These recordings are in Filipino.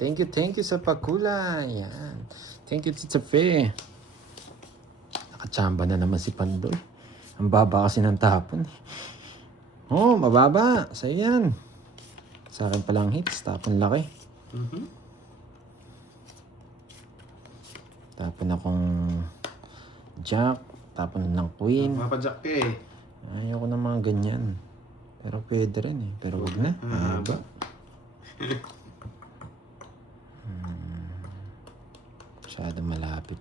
Thank you sa pakulay. Yan. Thank you, Tita Fe. Nakachamba na naman si Pandoy. Ang baba kasi ng tapon. Oh, mababa. Sa'yo yan. Sa akin palang hits. Tapon laki. Tapon akong jack. Tapon ng queen. Mapajack ka eh. Ayoko ng mga ganyan. Pero pwede rin eh. Pero wag na. Mahaba. Masyado malapit.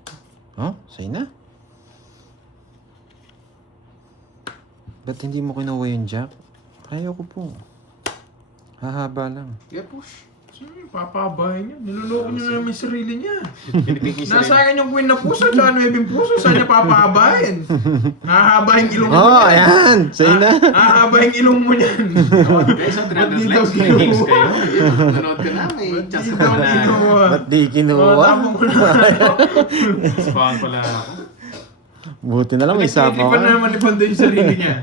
Oh, sa'yo na. Ba't hindi mo kinuha yung jack? Ayoko po. Hahaba lang. Yeah, push. Papabahay niya. Niloloko niya naman yung sarili niya. Pinipigil sa Nasa akin yung queen na puso, tsaka 9 puso. Saan niya papabahin? Hahaba yung ilong mo Oh, niyan. ayan! Sa'yo na. Hahaba yung ilong mo niyan. Guys, ang 300 Dito likes. May gigs kayo. Nanood ka na. May chance Dito, ka na. dito. Ba't di kinuha? Tapong ko na. Spawn pala ako. Buti na lang may sapa Pinagtitipan na ka. naman ni Pandoy yung sarili niya.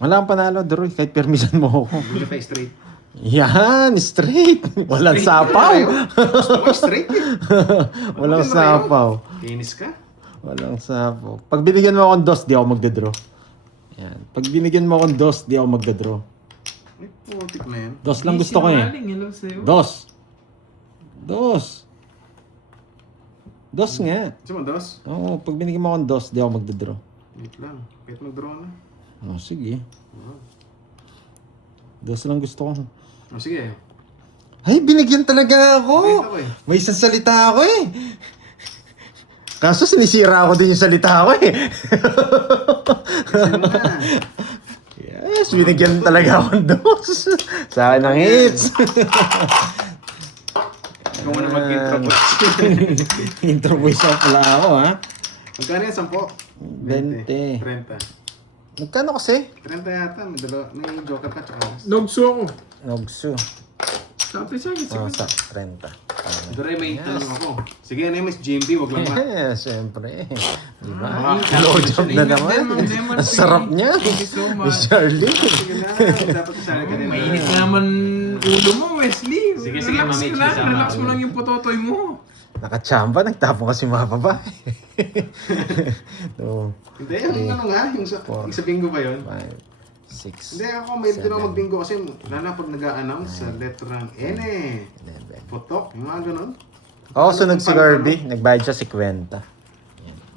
Wala kang panalo, Droy. Kahit permisan mo ako. Hindi pa straight. Yan! Straight! Walang sapaw! Gusto ko straight eh. Walang Okay na ba yun? sapaw. Kinis ka? Walang sapaw. Pag binigyan mo akong dos, di ako magdadraw. Yan. Pag binigyan mo akong dos, di ako magdadraw. Ay, putik na yan. Dos lang gusto ko eh. Sinungaling, hello sa'yo. Dos. Dos. Dos nga. Gusto mo, dos? Oo, pag binigyan mo akong dos, di ako magdadraw. Wait lang. Kahit mag-draw na. Oh, sige. Wow. Dos lang gusto ko. Oh, sige. Ay, binigyan talaga Wait ako. ako eh. May isang salita ako eh. Kaso sinisira ako din yung salita ko eh. Kasi mo na. Yes, binigyan talaga akong dos. Sa akin ang hits. Ikaw muna mag-intro po. Intro voice off pala ako ha. Magkano yan? 10? 20. 30. Magkano kasi? 30 yata. May joker pa tsaka. Nogso ako. Nogsu. Sabi sa akin, Oh, sabi. sa 30. Doray, may tanong ako. Sige, ano yung Miss GMB? Wag lang ma. Yes, siyempre. Diba? Mga Low job na naman. Lemon Ang sarap niya. Thank you so Miss much. Charlie. Sige na. Dapat isali ka rin. Mainit na naman ulo mo, Wesley. Sige, Relax mamit, ka lang. isama Relax ako. mo lang yung pototoy mo. Nakachamba, nagtapon kasi mga babae. No, Hindi, yung ano nga, yung sa bingo ba yun? 5, 6, Hindi, ako may din ako mag-bingo kasi lalo na pag nag-a-announce sa letrang N eh. 11. Putok, yung mga ganun. Oo, sunod si Kirby. Nagbayad siya 50.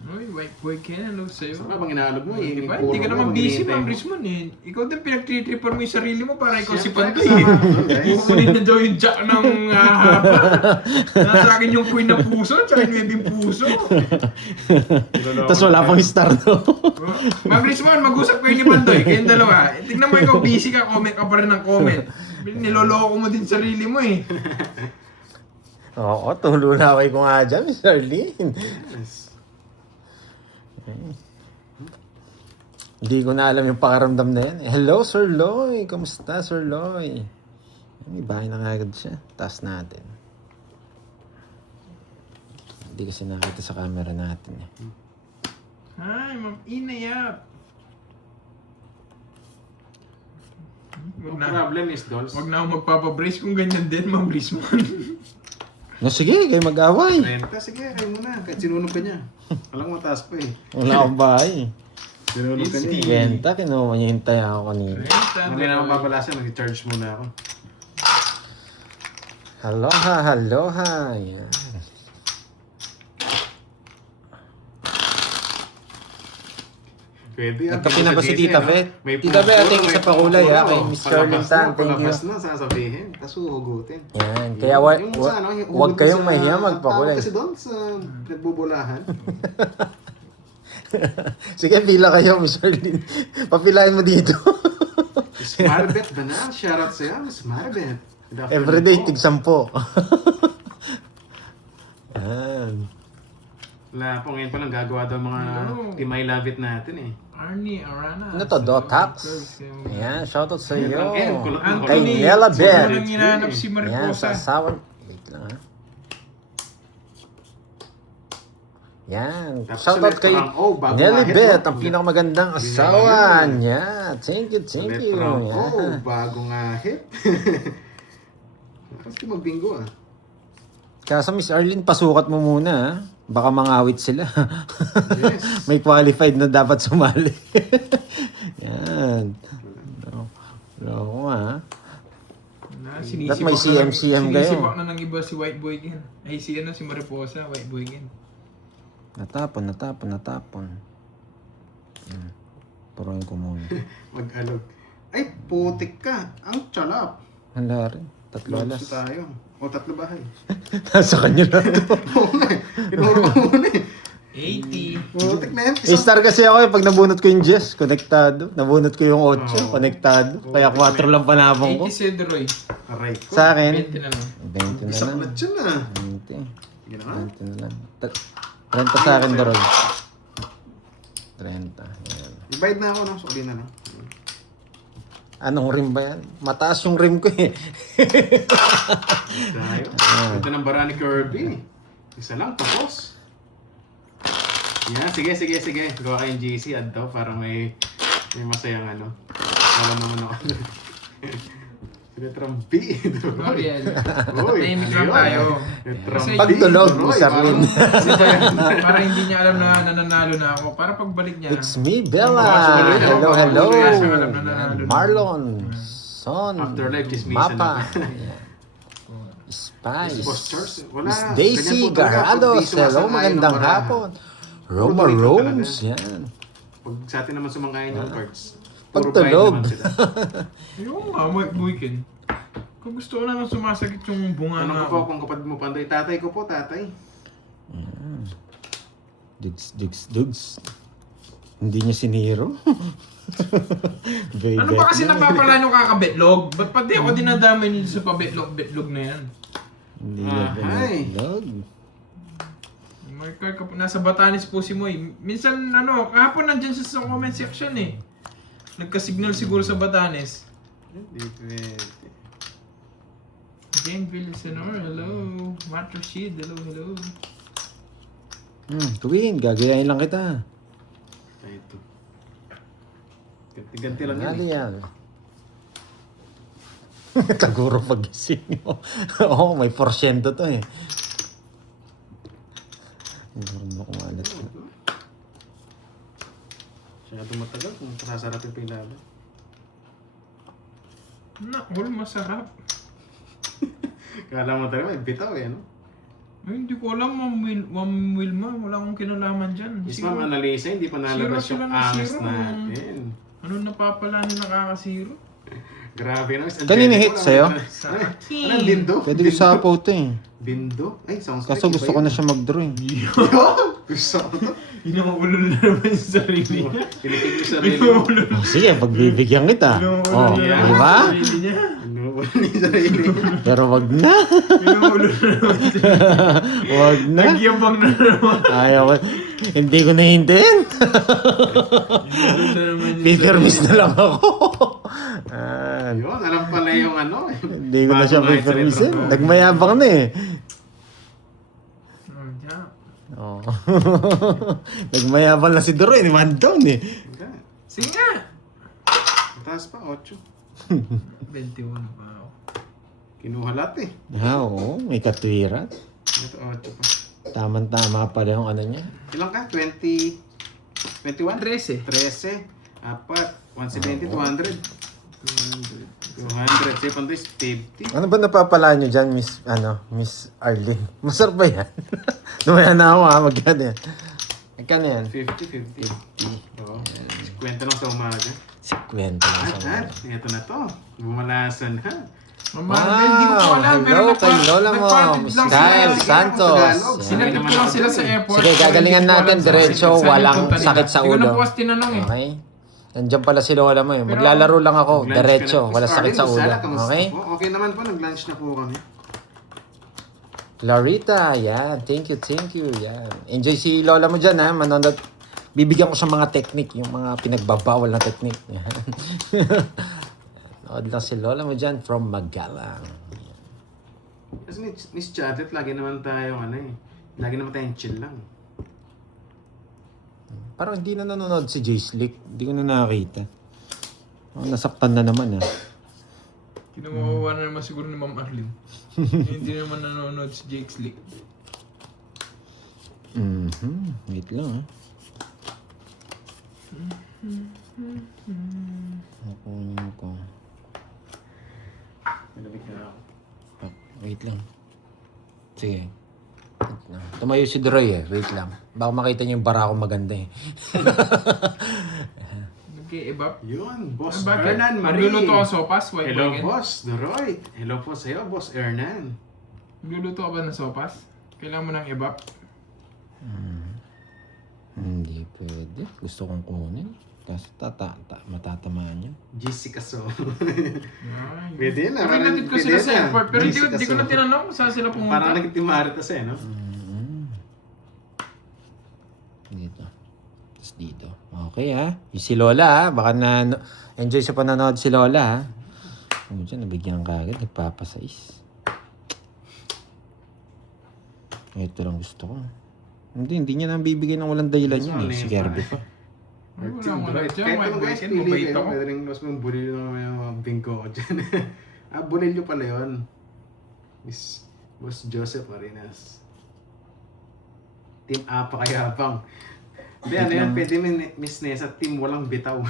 Uy, white boy Ken, hello sa'yo. Saan ba bang inaalog mo? Eh, Diba? puro Hindi ka mo, naman ang busy, hinihintay Ma'am mo. Rismon eh. Ikaw din pinagtitripan mo yung sarili mo para ikaw si Siyempre, Pandoy eh. kasama ko, guys. Kukunin na daw yung jack ng haba. Nasa akin yung queen ng puso, tsaka yung webing puso. Tapos wala pang star no? Ma'am Rismon, mag-usap kayo ni Pandoy, kayong dalawa. Tignan mo ikaw, busy ka, comment ka pa rin ng comment. Niloloko mo din sarili mo eh. Oo, tulo na ako nga dyan, Miss Arlene. Yes. Hindi ko na alam yung pakaramdam na yan. Hello, Sir Loy. Kamusta, Sir Loy? May bahay na nga agad siya. Taas natin. Hindi kasi nakita sa camera natin eh. Hi, Ma'am Inayap. Yung problem is, dolls. Wag na ako magpapabrace kung ganyan din, Ma'am Rismon. No, sige, kayo mag-away. 30, sige, kayo muna. Kahit sinunog ka niya. Alam mo, mataas pa eh. Wala akong bahay. Sinunog ka niya. Benta, kinuha niya hintay ako kanina. Hindi na akong babalasan, mag-charge muna ako. Aloha. Yan. Pwede yan. Nagkape na ba si Sa Tita GC, Vet? no? May Tita Vet, pupuro, thank you may sa pakulay, pupuro. ha, kay Miss Charlene Palabas Tan, na, thank you. palabas na, sasabihin. Kaso hugutin. Yan. Kaya Yung sa ano, yung wag hugot kayong sa- mahiya tawag magpakulay. kasi doon sa nagbubulahan. Sige, pila kayo, Miss Charlene. Papilahin mo dito. Smarbet ba na? Shoutout sa'yo, Smarbet. Good afternoon Everyday, po. tig-10. Yan. Wala po, ngayon pa lang gagawa daw mga No. Team I Love It natin eh. Arnie Arana. Ano to, Dotax? Ayan, shoutout sa iyo. Anthony, Kay Yella Wala Bet. nang hinahanap si Ayan, sa Mariposa. asawa. Wait lang ha. Yan. Tapos Shoutout sa kay Letrang O, bago Nelly ahit, Bet, no? ang pinakamagandang asawa niya. Thank you, thank you. Letrang O, Yan. bagong ahit. Parang di magbingo ah. Kaso Miss Arlene, pasukat mo muna ha. Baka mangawit sila. Yes. May qualified na dapat sumali. Yan. Loko nga ha. Ba't may CM kayo? Sinisibak na ng iba si White Boy Gen. Ay, si Mariposa, White Boy Gen. Natapon. Puruin ko muna. Mag-alog. Ay, putik ka. Ang chalap. Hala rin. Tatlo alas. Lunch tayo. O, 3 bahay. Nasa kanya lang to. Oo nga eh. Tinuro ko muna eh. 80. Putik na yan. I-star kasi ako eh. Pag nabunot ko yung Jess, konektado. Nabunot ko yung 8, konektado. Kaya 4 lang panabong ko. 80 si Droy. Aray ko. Sa akin, 20 na lang. 20 na Isa lang. na dyan ah. 20. Sige na nga. 20 na lang. 30 sa akin, Dorog. 30. Yan. Ibayad na ako no. Suli na lang. Anong rim ba yan? Mataas yung rim ko eh. Tayo. Ito ng bara ni Kirby. Isa lang, tapos. Yan, sige. Gawa kayong GC, add daw para may masayang ano. Wala naman ako. Letrang B. Ariel. Uy, Tahimik lang tayo. Letrang Kasi B. Pagtulog, Roy, Miss Arlene. Para hindi niya alam na nananalo na ako. Para pagbalik niya. It's me, Bella. Hello, Hello. Kaya siya alam na nanalo na. Marlon. Son. Afterlife, chismisan Mapa. na. Yan. Spice. Boss Charles, wala. Miss Daisy Ganyan po talaga. Garados. Pag di Hello, sumasang-ayon magandang ng barahan. hapon. Roma Puro balik na Romes. talaga. Yan. Pag sa atin naman sumangkayan yung cards. Pagtulog. Puro bayad naman sila. Yung nga, White Boy Gen. Kung gusto ko na nang sumasakit yung bunga Anong nga ko po kung kapatid mo panday? Tatay ko po, tatay. Dugs. Hindi niya siniro. Ano ba kasi napapala nyo kakabetlog? Ba't pati ako dinadamay nyo sa pabetlog-betlog na yan? Hindi niya Ay. pinaglog. Marker ka po, nasa Batanes po si Moy. Minsan kahapon nandyan siya sa comment section eh. Nagka-signal siguro sa Batanes. Hindi pwede. Jane Villasenor, hello. Matt Rashid, hello. Tuwin, gagayain lang kita. Ay, ito. Ganti-ganti lang yan Ano eh. yan? Taguro pagising mo. Oo, may porsyento to eh. Meron mo kumalat. Siya matagal kung sasarapin pa yung laban. Nakul, masarap. Kala mo talaga may bitaw eh, no? Ay, hindi ko alam, Ma'am Wilma. Wala akong kinalaman dyan. Miss Ma'am Annalisa, hindi pa nalabas Zero yung sila ng angas zero. natin. Ano napapala ni nakakasiro? Grabe na. Miss Kanino Angelica, hit sa'yo? Sa Ano? akin. Ano? Bindo? Pwede ko sa apaw to eh. Bindo? Ay, sounds Kaso like gusto ko na siya mag-draw eh. Gusto ko to. Inuulol na naman yung sarili niya. Pinitig ko sarili mo. Inuulol Oh, sige, pagbibigyan kita. Oh, na yeah. di ba? yung sarili niya. Inuulan yung sarili mo. Pero wag na. Inuulol na naman yung sarili niya. Wag na. Nagyabang na naman. Ayaw ko. Hindi ko nahindihan. Inuulol na naman yung Peter sarili miss niya. na lang ako. Ah, Yun, alam pala yung ano. hindi ko na siya Bago nga paper yung missin. sarili mo. Nagmayabang na eh. Diyan. Oh. Nagmayabang na si Doroy. 1 down eh. Hindi. Sige nga. Mataas pa, 8. 21 pa ako. Kinuha lahat eh. Oo. May katwiran. Ito, 8 pa. Tama-tama pala yung ano niya. Ilan ka? 20? 21? 13. 13. 4. 170, 200. 200. Say pang 50. Ano ba napapala nyo dyan, Miss Arlene? Masarap ba yan? Dumaya na ako ha, magkano yan? Magkano yan? 50. Oo. Kwenta lang sa umaga. 50 lang sa At, ito na to. Bumalasan ha. Mama, hindi ko Wow! alam. Pero Hello kay Lola mo, Miss Kyle Santos. Yan. Sinatid ko lang sila sa airport. Sige, gagalingan natin diretso, walang sakit sa Hindi ko na ulo. bukas tinanong eh. Okay? Nandiyan pala si Lola mo eh. Maglalaro lang ako, Nag-lunch diretso, ka na. wala Miss sakit sa Arlene, ulo. Sala, kamusta Okay? po? Okay naman po, nag-lunch na po kami. Clarita, yan. Thank you. Yan. Enjoy si Lola mo dyan ha. Manonood. Bibigyan ko sa mga technique, yung mga pinagbabawal na technique. Yan. Nood lang si Lola mo dyan from Magalang. Kasi Miss Chatet, lagi naman tayong ano eh. Lagi naman tayong chill lang. Parang hindi na nanonood si Jay Slick. Hindi ko na nakakita. Oh, nasaktan na naman ah. Kinukuha na naman siguro ni Ma'am Arlene. Hindi naman nanonood si Jake Slick. Wait lang ah. Nakunin ko. Malamig na ako. Wait lang. Sige. Wait lang. Tumayo si Droy eh. Wait lang. Baka makita niyo yung bara ko maganda eh. Nag-i-ebap. Yun, Boss Bakit? Hernan Marie. Magluluto ka sopas, white Hello, boy. Boss Doroy. Hello po sa'yo, Boss Hernan. Magluluto ka ba ng sopas? Kailangan mo ng ebap? Hindi pwede. Gusto kong kunin. Kasi matatamaan yun. Jessica So. Ay. Pwede na. Sabi natin ko sila sa airport, pero hindi ko na tinanong kung saan sila pumunta. Parang nagtimaritas eh, no? Dito. Tapos dito. Okay ha. Yung si Lola ha. Baka na enjoy sa panonood si Lola ha. Ano dyan, nabigyan ka agad. Nagpapasais. Ito lang gusto ko. Hindi niya nang bibigay ng walang dahilan yun eh. Si Kirby pa. Ay, wala dyan. Kahit White naman guys, weekend, pili mabait kayo. ako. Pwede rin mas mong bulil na may mga bingko ko dyan. Bulil nyo pala yun. Miss Boss Joseph Marinas. Team Apa Kayabang. Hindi, ano yan, pwede Miss Nessa, team walang bitaw.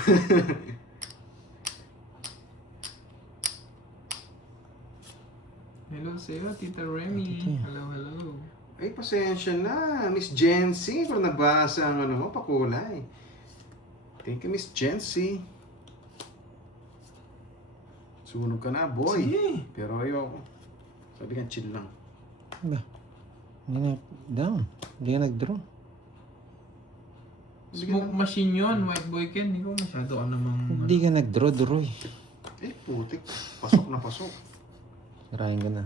Hello sa'yo, Tita Remy. Hello, hello. Ay, pasensya na. Miss Jency, kung nabasa ang ano mo, pakulay. Thank you, Miss Jency. Sunog ka na, boy. Sige. Pero ayoko. Sabi ka, chill lang. Ba? Hindi na down. Hindi ka nag-draw. Smoke machine yun, white boy Ken. Hindi ko masyado ka namang... Hindi ka nag-draw, Droy. Eh, putik. Pasok na pasok. Sarayin ka na.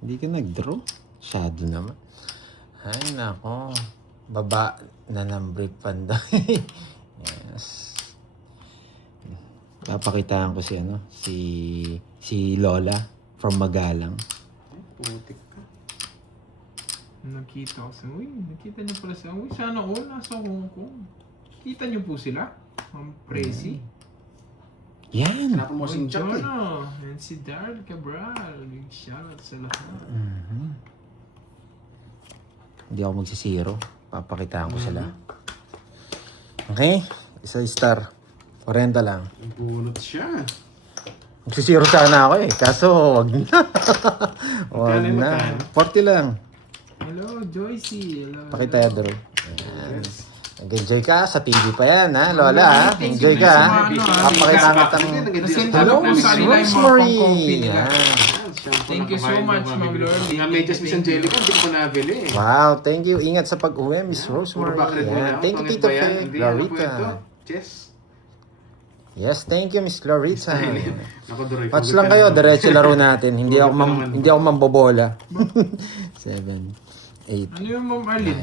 Hindi ka nag-draw. Shadow naman. Ay, nako. Baba na ng brick panda. Yes. Papakitaan ko si Lola from Magalang. Eh, putik ka. Nakita ko sa... Uy, nakita niyo pala sa... Uy, sana all nasa Hong Kong. Kita niyo po sila? Ang Prezi. Yan. Hanapan mo sing chat eh. Jono. And si Daryl Cabral. Big shoutout sa lahat. Hindi ako magsisiro. Papakitaan ko sila. Okay? Isa star. 40 lang. Bunot siya. Magsisiro sana ako eh. Kaso, wag na. Wag Magkano, na. magkano? 40 lang. Hello, Joycey. Hello. Pakita ya, Drew. Ayan. Yes. Nag-enjoy ka sa TV pa yan, ha? Lola, ha? Enjoy ka, ha? Papakita ka ng... Hello, Miss Rosemary! Yan. Thank you so much, Ma'am Lordy. Nga medyas Miss Angelica, hindi ko pa nabili eh. Wow, thank you. Ingat sa pag-uwi, Miss Puro Rosemary. backlit mo Yan. na. Thank you, Pangit Tito ba yan? Fe. Hindi, ano po ito? Glorita. Chess. Yes, thank you, Miss Glorita. Ako, Doroy. Patch lang kayo, diretso laro natin. Hindi ako mambobola. 7, 8, Ano yung Ma'am Arlene?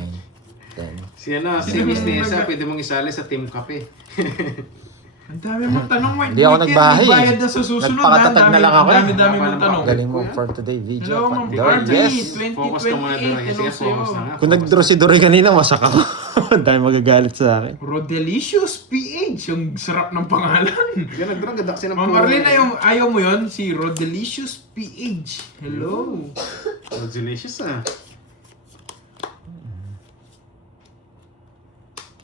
9, 10. Si Miss Nessa, pwede mong isali sa Team Kape. Ang dami mong tanong, White Hindi ako Weekend. nagbahay. May bayad na sa susunod. Nagpakatatag na lang ako. Ang dami mong tanong. Galing mo for today video. Hello, Ma'am Doy, Arlene. yes. Focus ka muna, Doroy. 2028. Sige, Hello focus na sa'yo. nga. Kung nag-draw si Dory kanina, masak ako. Dahil magagalit sa akin. Rodelicious PH. Yung sarap ng pangalan. Yan, nag-drag, gadak siya ng Ma'am Arlene, ayaw mo yun? Si Rodelicious PH. Hello. Oh, delicious ah.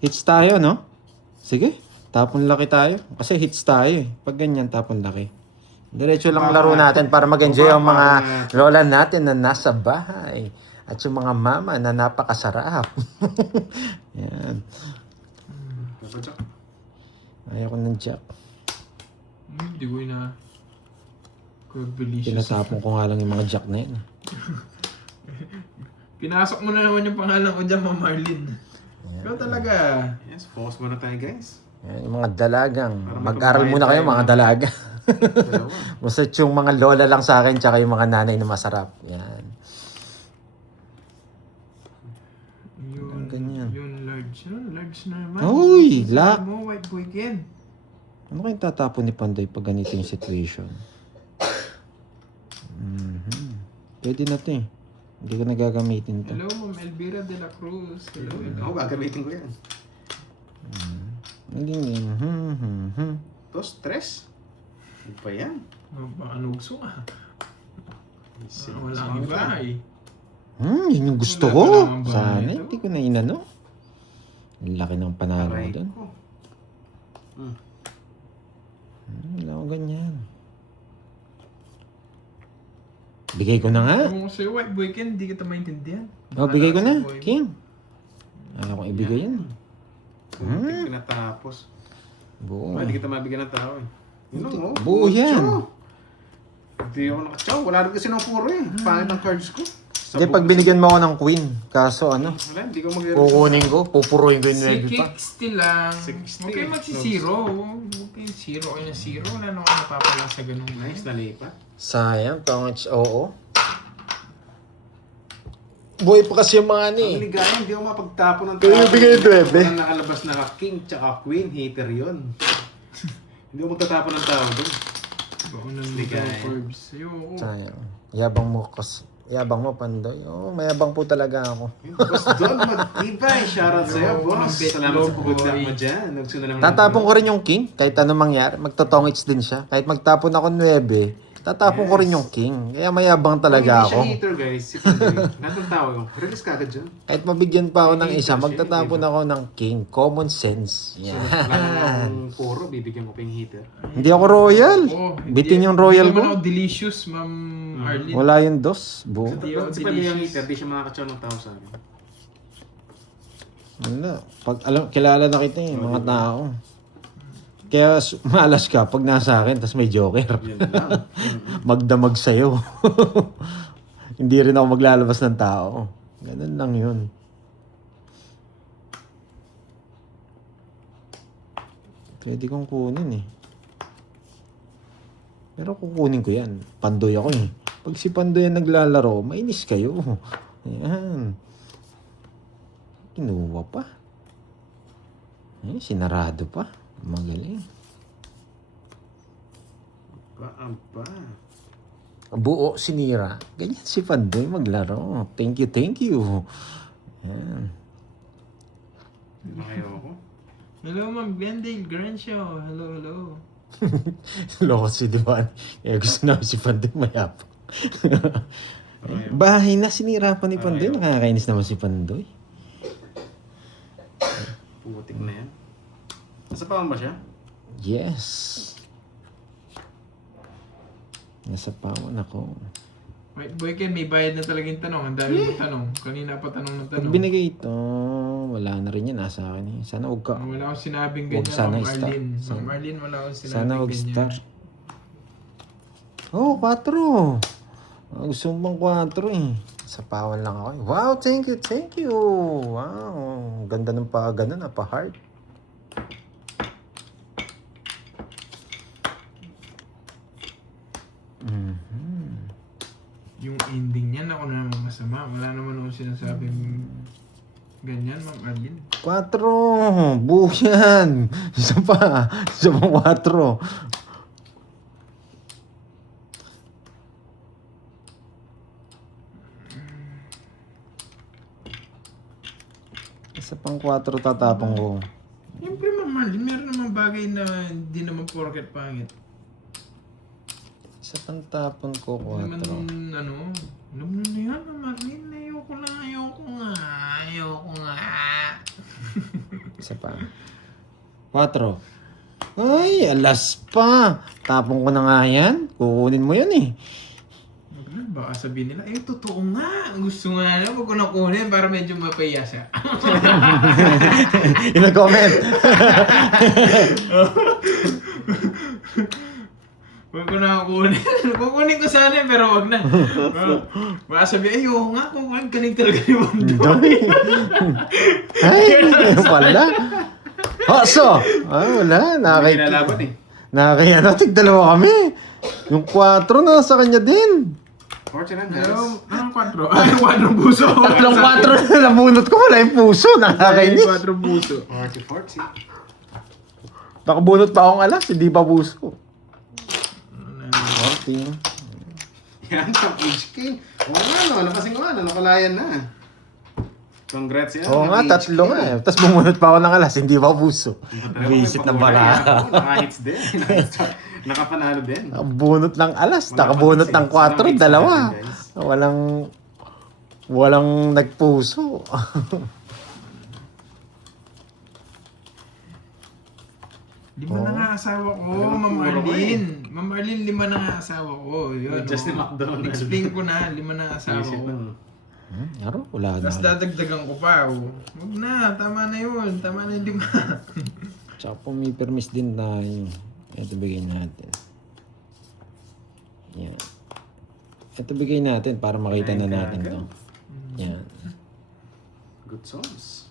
Hits tayo, no? Sige, tapon laki tayo. Kasi hits tayo eh. Pag ganyan, tapon laki. Diretso lang laro natin para mag-enjoy ang mga lola natin na nasa bahay. At yung mga mama na napakasarap. Yan. Papadyak. Ayaw ko ng jack. Hindi ko na. Delicious. Tinatapon ko nga lang yung mga jack na yun. Pinasok mo na naman yung pangalan ko dyan, Ma'am Arlene. Ikaw talaga. Yes, focus muna tayo guys. Yan, yung mga dalagang. Para may Mag-aral muna kayo, pambayad mga tayo. dalaga. Dalawa. Basta yung mga lola lang sa akin, tsaka yung mga nanay na masarap. Yan. Yun, Ganyan. yun, large. Yun, large na naman. Uy, Sabi lock. mo, White Boy Ken. Ano kayong tatapon ni Pandoy pag ganito yung situation? Pwede na ito eh. Hindi ko nagagamitin to. Hello, Ma'am Elvira de la Cruz. Hello. Ako, gagamitin ko yan. Hindi To, stress. Ano pa yan? Baka nugso ka. Wala kang iba eh. Yun yung gusto Wala ko. ka namang bahay Sana ito. hindi ko na inano. Ang laki ng panalo Aray ko doon. ko. Wala ko ganyan. Bigay ko na nga. Kung sa'yo, White Boy Ken, hindi kita maintindihan. Bigay ko na. Boy. King. Ayaw ko ibigay yun. Putik pinatapos. Buo. Hindi kita mabigyan ng tao eh. Yun lang, oh. Buo yan. Hindi ako nakachaw. Wala rin kasi ng puro eh. Pangit ang cards ko. Hindi, pag binigyan mo ako ng queen, kaso ano, Wala, hindi ko mag- kukunin ko, pupuruin ko yung Si 9 pa. Kick lang. 60. Huwag kayo magsisiro. Huwag kayo zero. Kayo na zero. Wala na ako napapala sa ganung Nice, nalipa. Sayang, tongits, oo. Buhay pa kasi yung mga ano Ang eh. ligaya, hindi ako mapagtapo ng Kaya yung bigay ito, eh, be. Ang nakalabas na king tsaka queen, hater yun. Hindi ako magtatapo ng tao doon. Baon ng Ligaya. little Forbes. Ayoko. Sayang. Yabang mo, Pandoy. Oo, mayabang po talaga ako. Boss Don, magtibay. Shoutout sa'yo, boss. Bet Salamat sa low, pag-good boy. mo dyan. Nagsunod naman. Tatapon ko rin yung king, kahit anong mangyari. Magtotongits din siya. Kahit magtapon ako 9, tatapon ko rin yung king. Kaya mayabang talaga ako. Hindi siya hater, guys. Si Pandoy. Natong tao yung release ka agad dyan. Kahit mabigyan pa ako ng isa, Hater siya, magtatapon diba? ako ng king. Common sense. So, Yan. wala na ng puro, bibigyan ko pa yung hater. Hindi ako royal. Oo, Bitin yung royal Hindi naman ko. ako delicious, Ma'am Arlene. Wala yung dos. Buo. Hindi ako Si Pandoy yung delicious. hater, di siya makakachaw ng tao sa akin. Wala. Pag kilala na kita eh, mga tao. Kaya malas ka pag nasa akin, tas may joker. Yan lang. Magdamag sa'yo. Hindi rin ako maglalabas ng tao. Ganun lang yun. Pwede kong kunin eh. Pero kukunin ko yan. Pandoy ako eh. Pag si Pandoy ang naglalaro, mainis kayo. Ayan. Kinuha pa. Sinarado pa. Magaling. Paampa. Buo, sinira. Ganyan si Pandoy maglaro. Thank you, thank you. Ayan. Diba kayo ako? Hello, Ma'am Glendale Granshaw. Hello, hello. Loko si Divan. Eh, gusto na si Pandoy mayapang. Bahay na, sinira pa ni Pandoy. Nakakainis naman si Pandoy. Putik na yan. Nasa pawan ba siya? Yes. Nasa pawan ako. White Boy Ken, may bayad na talaga yung tanong. Ang dami mong tanong. Kanina pa tanong ng Pag tanong. binigay ito, wala na rin yan. Nasa akin eh. Sana huwag ka. Wala akong sinabing Huwag ganyan, sana Ma'am i-start. Arlene. Sana- Ma'am Arlene, wala akong sinabing Sana huwag ganyan. star. Oh, 4. Gusto mo bang 4 eh. Sa pawan lang ako eh. Wow, thank you, thank you. Wow, ganda ng pa-ganun, pa-heart. Yung ending niyan, ako na naman masama. Wala naman akong sinasabing ganyan, Ma'am Arlene. 4. Buo yan. Isa pa 4. Isa pang 4 tatapong ko. Siyempre, Ma'am Arlene, meron naman bagay na hindi naman porket pangit. Isa pang tapon ko Hindi 4. naman, alam mo na yan, Ma'am Arlene. Ayoko nga. Isa pa. 4. Ay, alas pa. Tapong ko na nga yan. Kukunin mo yan eh. Baka sabihin nila, totoo nga. Gusto nga na, huwag ko na kunin para medyo mapaya siya. In the comment. Huwag ko na kunin. Kukunin ko sana pero wag na. Baka sabihin, oo nga, kukunin galing talaga ni Wando. Ay, ayun pala. So, wala. Nilalaban eh. Nakakaya natin dalawa kami. Yung 4 na sa kanya din. Fortune lang, guys. Anong 4? Anong 4 puso? Tatlong 4 na nabunot ko. Wala yung puso. Nakakainis. 4 puso. 40. Nakabunot pa akong alas. Hindi pa puso. 14. Yan, top age king. Oo nga, no. Napasin ko nga. Nakalayan na. Congrats yan. Oo nga, tatlo nga eh. Tapos bumunot pa ako ng alas, hindi pa puso. Visit na bala. Naka-hits din. Nakapanalo din. Bunot ng alas, Wala nakabunot pa ng kasi. 4, Walang dalawa. hits natin, Walang nagpuso. Lima na nga asawa ko, Ma'am Arlene. Ma'am Arlene, 5 na nga asawa ko. Yun, Justin oh. McDonald. Explain ko na, 5 na asawa Isip ko. lang. Aro, wala na. Tapos dadagdagan ko pa. Oh. Huwag na, tama na yun. Tama na yung 5. Tsaka pumipermis din tayo. Ito bigay natin. Yan. Ito bigay natin para makita na natin to. Yan. Good songs.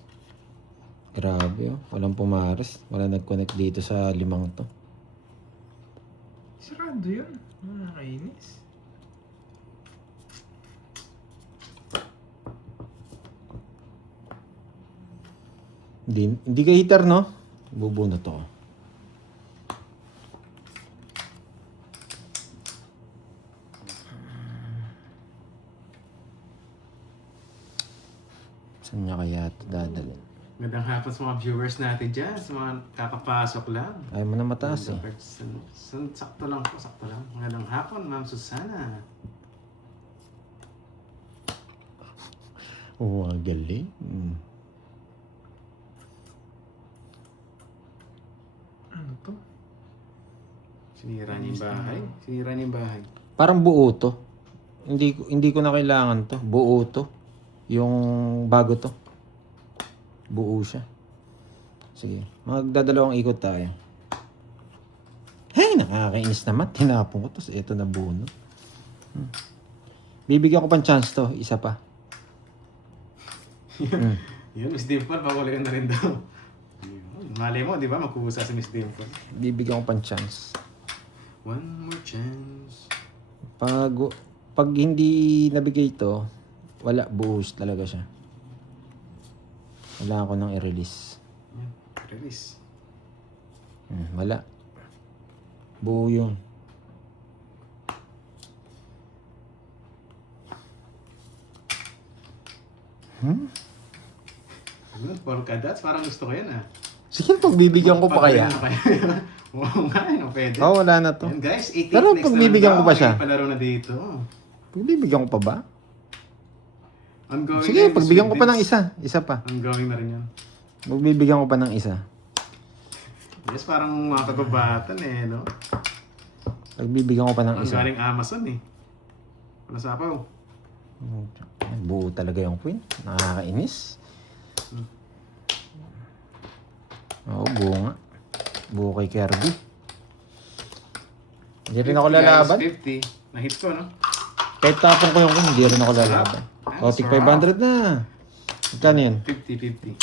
Grabe oh. Walang pumaras. Walang nag-connect dito sa 5 to. Sarado yun. Nakakainis. Hindi ka hitter, no? Bubunot ako. Saan niya kaya ito dadalhin? Magandang hapon sa mga viewers natin dyan. Sa mga kakapasok lang. Ayaw mo na mataas eh. Sakto lang po, sakto lang. Magandang hapon, Ma'am Susana. Oo, ang galing. Ano to? Sinira niya yung bahay. Sinira niya yung bahay. Parang buo to. Hindi ko na kailangan to. Buo to. Yung bago to. Buo siya. Sige. Magdadalawang ikot tayo. Hey, nakakainis naman. Tinapon ko to. Ito na buo. Bibigyan ko pang chance to. Isa pa. Yun, Miss Dimple, pakulikan na rin daw. Yun. Malay mo, di ba? Magkukusa si Miss Dimple. Bibigyan ko pang chance. One more chance. Pag hindi nabigay ito, wala, buhos talaga siya. Wala ako nang i-release. Yan, release. Wala. Buo yun. Yun, polka dots. Parang gusto ko yan ah. Sige, pagbibigyan ko pa kaya. Oo nga, no, pwede. Oh, wala na to. Yan guys, 88 Pero next pagbibigyan naman ko pa daw. siya. May palaro na dito. Pagbibigyan ko pa ba? Ongoing Sige, na pagbigyan ko pa ng Sweet isa. Isa pa. Beans. Ongoing na rin yan. Magbibigyan ko pa ng isa. Yes, parang mga kagubatan eh, no? Pagbibigyan ko pa ng Ang isa. galing Amazon eh. Ano sapaw? Buo talaga yung queen. Nakakainis. Oo, buo nga. Buo kay Kirby. Hindi rin ako 50 guys, lalaban. 50. Na-hit ko, no? Kahit tapong ko yung queen, hindi rin ako lalaban. O, tig 500 na. Magkano yun? 50.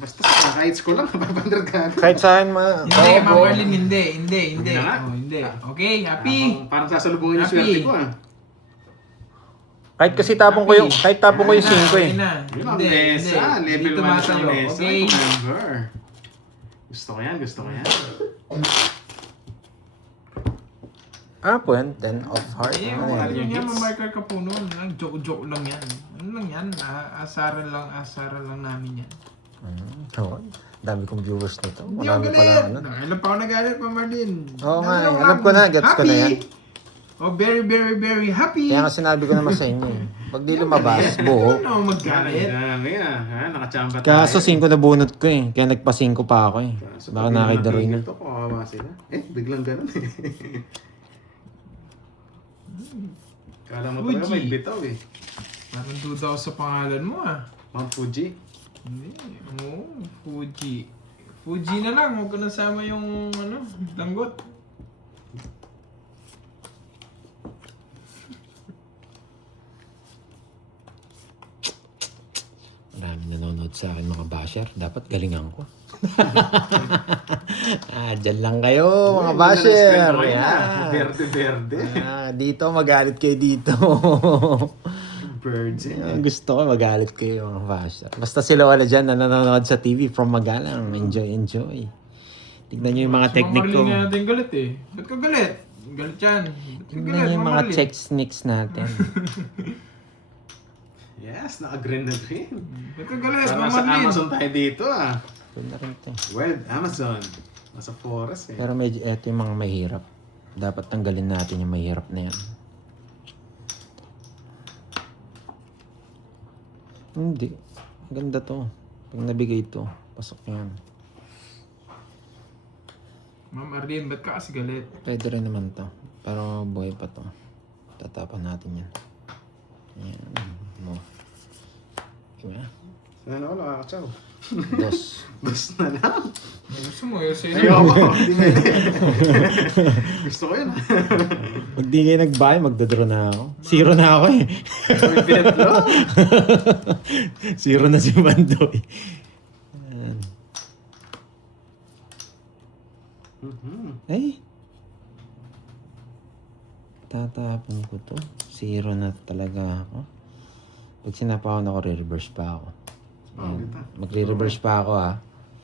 Basta sa kahit ko lang, 500 ka. Kahit saan ma... Hindi, Oo, Ma'am buo. Arlene, hindi. Hindi na nga. Oh, hindi. Okay, happy. Parang sasalubungin yung Happy. swerte ko ah. Kahit kasi tapong ko yung 5 eh. Okay na. Yun ang Hindi, mesa. hindi. Level Dito 1 ang masayo. mesa. Okay. Remember. Gusto ko yan, gusto ko yan. Point, 10 of heart. Eh, Ano ano yan? yan, mamarker ka po noon. Joke-joke lang yan. Ano lang yan, asaran lang namin yan. Oo. Dami kong viewers nito. Hindi ako Marami pala galit. ano. Nakailan pa ako nagalit, Ma'am Marlene. Oo nga, Nandun alam lang. ko na, gets ko na yan. Happy! Oh, very, very, very happy! Kaya nga sinabi ko naman sa inyo eh. Pag di lumabas, buo. Ano maggalit? Dami ah. Ha? Nakachamba tayo. Kaso 5 na bunot ko eh. Kaya nagpa 5 pa ako eh. Kaso Baka pag nakidaroy na. nakikita ko, kawawa sila. Biglang ganun eh. Kala mo talaga Fuji. may bitaw eh. Parang duda ako sa pangalan mo ah. Mount Fuji. Hindi, Fuji. Fuji na lang, huwag ko nasama yung langgot. Maraming nanonood sa akin mga basher. Dapat galingan ko. Dyan lang kayo mga basher. Yan. Verde-verde. Dito magalit kayo dito. Birds eh. Gusto ko magalit kayo mga basher. Basta sila wala dyan na nanonood sa TV from Magalang. Enjoy. Tignan nyo yung mga teknik ko. Mamarilin nga natin galit eh. Ba't ka galit? Galit yan. Tignan niyo yung mga check sneaks natin. Yes, naka-green na green. Ba't ka galit? Parang nasa Mamarlin. Amazon tayo dito ah. Ito na rin to. Wild Amazon. Nasa forest eh. Pero medyo eto yung mga mahirap. Dapat tanggalin natin yung mahirap na yan. Hindi. Ganda to. Pag nabigay to, pasok yan. Ma'am Arlene, ba't ka kasi galit? Pwede rin naman to. Pero buhay pa to. Tatapan natin yan. Ayan. Mo. Diba? Sana ako nakakatsaw. Dos. Bus na lang. Gusto mo yun sa'yo? Ayoko. Hindi nga. Gusto ko yun. Pag di kayo nagbayad, magdodraw na ako. Zero na ako eh. May pinatlo. Zero na si Bandoy. Ayan. Ay. Tatapon ko to. Zero na talaga ako. Pag sinapawan ako, re-reverse pa ako. Oh, dito. Magre-reverse pa ako ha.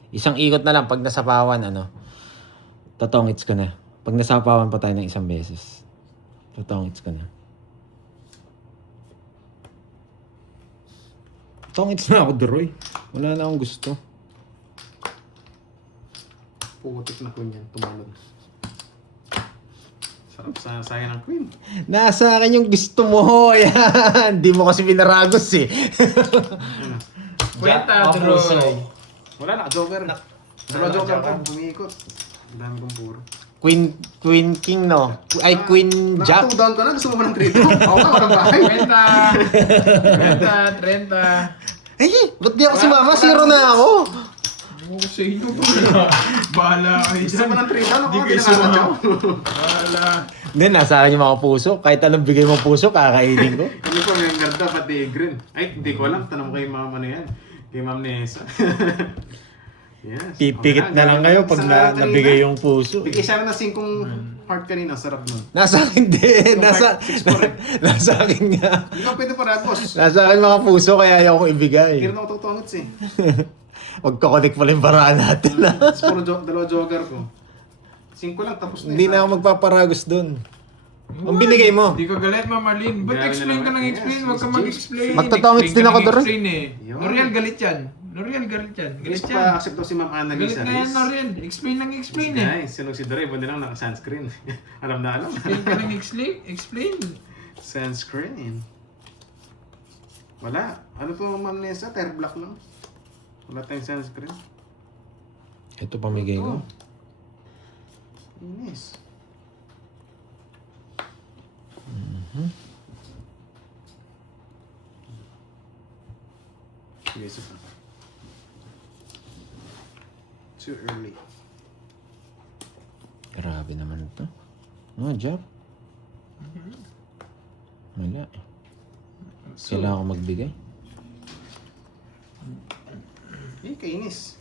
Isang ikot na lang pag nasapawan, tatongits ko na. Pag nasapawan pa tayo ng isang beses, tatongits ko na. Tongits na ako, Duroy. Wala na akong gusto. Putik na queen yan. Tumalon. Sarap sa sayang ng queen. Nasa akin yung gusto mo. Yan. Hindi mo kasi pinaragos eh. Kwenta, draw. Wala na. Joker. Dalawa joker ko. Umiikot. Ang dami kong puro. Queen King, no? Ay, Queen Jack. Naka-2 down ka na. Gusto mo ba ng 3 down? Ako ka. Walang bahay. Kwenta. Kwenta, 30. Ay, ba't di ako sumama? Zero na ako. Ano ko sa inyo? Bahala kayo Gusto dyan. mo ng 3 down? Ako Hindi ka kayo pinakakatsaw. Bahala. Hindi, nasa akin yung mga puso. Kahit anong bigay mong puso, kakainin ko. Hindi ko yung ganda pati green. Ay, hindi ko alam. Tanong kay ma'am ano yan. Kay ma'am Nessa. Yes. Pipikit Okay na lang kayo pag Isang araw kanina. nabigay yung puso. Bigay siya na 5 heart kanina. Sarap nun. Nasa akin din. Nasa, Six pa rin. nasa akin nga. Hindi ko pwede para boss. Nasa akin mga puso, kaya ayaw kong ibigay. Hindi rin ako tutungits eh. Magkoconnect pala yung paraan natin. Tapos puro dalawa jogger ko. 5 lang tapos na. Hindi na ako magpaparagos dun. Ang binigay mo. Hindi ka galit, Ma'am Arlene. Ba't Grabe explain ka naman. ng explain? Yes, Huwag ka Miss mag-explain. Magtatongits din ako, Doron. Explain eh. Yun. Noriel, galit yan. Noriel, galit yan. Galit Galit yan. pa accept daw si Ma'am Ana Galit Lisa. na yan, Noriel. Explain lang explain eh. Guys, sino si Dore? Bundi lang naka-sunscreen. Alam na alam. Explain ka lang explain. Explain. Sunscreen. Wala. Ano to Ma'am Nessa? Tire black lang. Wala tayong sunscreen. Ito pamigay ko. Inis. Sige, isa pa. Too early. Grabe naman ito. No, Jack. Wala eh. Kailangan ko magbigay. Eh, kainis.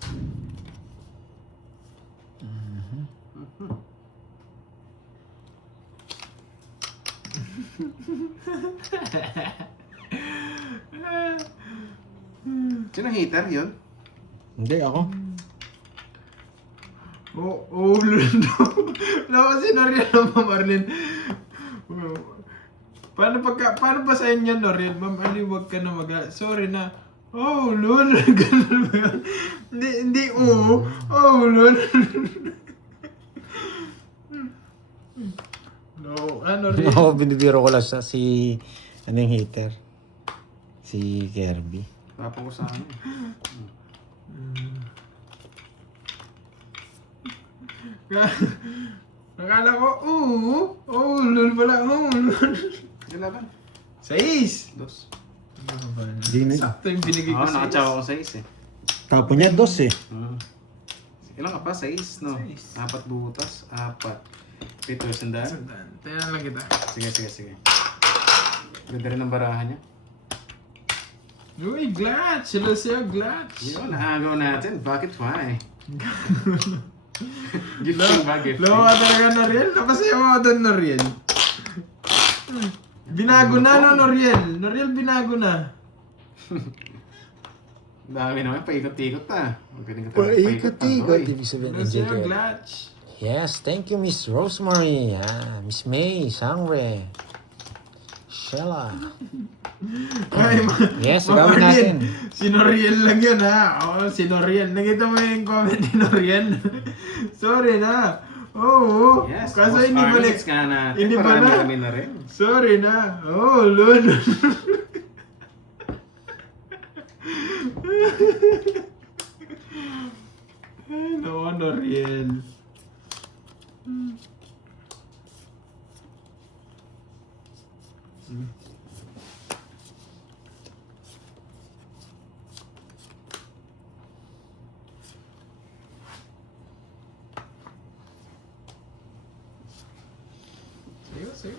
Sino hater yun? Hindi, ako. Oh, Lundo. Wala kasi Noriel na Ma'am Arlene. Paano ba sa inyo, Noriel? Ma'am Arlene, huwag ka na sorry na. Oh, lol. Ganun ba yun? Hindi, oh. Oh, lol. No, Noriel. Ako, binibiro ko lang siya si... Ano yung hater? Si Kirby. Papa ko sa akin. Nakala ko, oh, lol pala, lol. Kailangan? 6! Dos. Di na. Sakto yung binigay ko Oo, sa nakatsawa ko sa is eh. Tapo niya, dos eh. Ilan ka pa? 6, no? 4 butas. 4. 7 sandaan. Tayan lang kita. Sige. Ganda rin ang barahan niya. Uy, Glatch! Sila siya, Glatch! Yun, naagaw natin. Bakit why? Gifting ba? Gifting. Lawa talaga Noriel. Napasayaw ako doon, Noriel. Binago na, no, Noriel? Noriel, binago na. Dami naman, paikot-ikot ah. Magaling ka Paikot-ikot. Tandoy. Ibig sabihin, Sila enjoy siya, ko. Glatch. Yes, thank you, Miss Rosemary. Miss May, Sangre. Sheila. Ay, Yes, Ma'am gawin natin. Arlene, si Noriel lang yun ha. Oo, si Noriel. Nakita mo yung comment ni Noriel? Sorry na. Oo. Yes, Kaso boss hindi ba Army, hits ka natin. hindi ba na? Marami na rin. Sorry na. Oh, lol. Ay, no, Noriel. Sayo, sayo.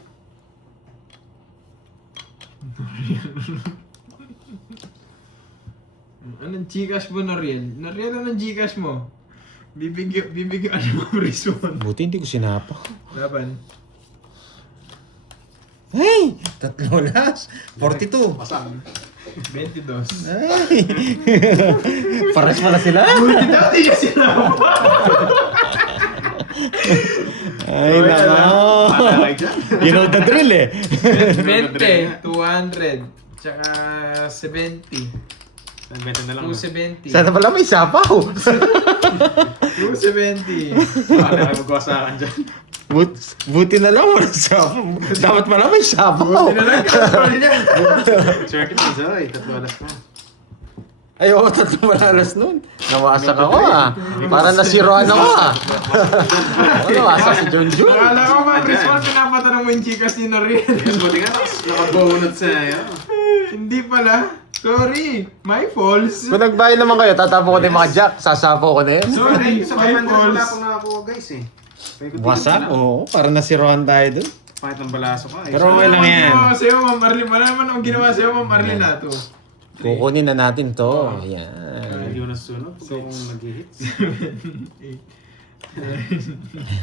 Anong Gcash mo, Noriel? Noriel, anong Gcash mo? Bibigyan ano mo reason. Buti hindi ko sinapa. Laban. Hey! Tatlo las. 42. Pasang. 22. Ay! Pares pala sila. Buti daw di niya sinama. Ay, nako. Patalay dyan. You know the drill eh. 20, 200, tsaka 70. Benta na lang. 270. Sana pala may sapaw. 270. Wala kayo magwasakan dyan. Buti na lang wala sapaw. Dapat pala may sapaw. Buti na lang kapal niya. Circuit mo, Zoy. 3 alas na. Ay, oo, 3 malalas nun. Nawasak ako Para nasiroan ako Nawasak si Junjun. Akala ko ba, Rizwan, pinapatanong mo yung Gcash ni Noriel. Yes, buti nga. Nakabunod sa'yo. Hindi pala. Sorry. My faults. Kung nagbayad naman kayo, tatapo ko na yung mga jack. Sasapo ko na yun. Sorry, Sa my kapan wala faults. pong nakakuha guys eh. Wasak? Oo, para nasiroan tayo dun. Pahit ng balaso ka. Pero okay lang yan. Ginawa sa'yo, Ma'am Arlene. Wala naman ang ginawa sa'yo, Ma'am Arlene na to. Kukunin na natin to. Ayan. Yun ang sunod. Pag akong nag-hits.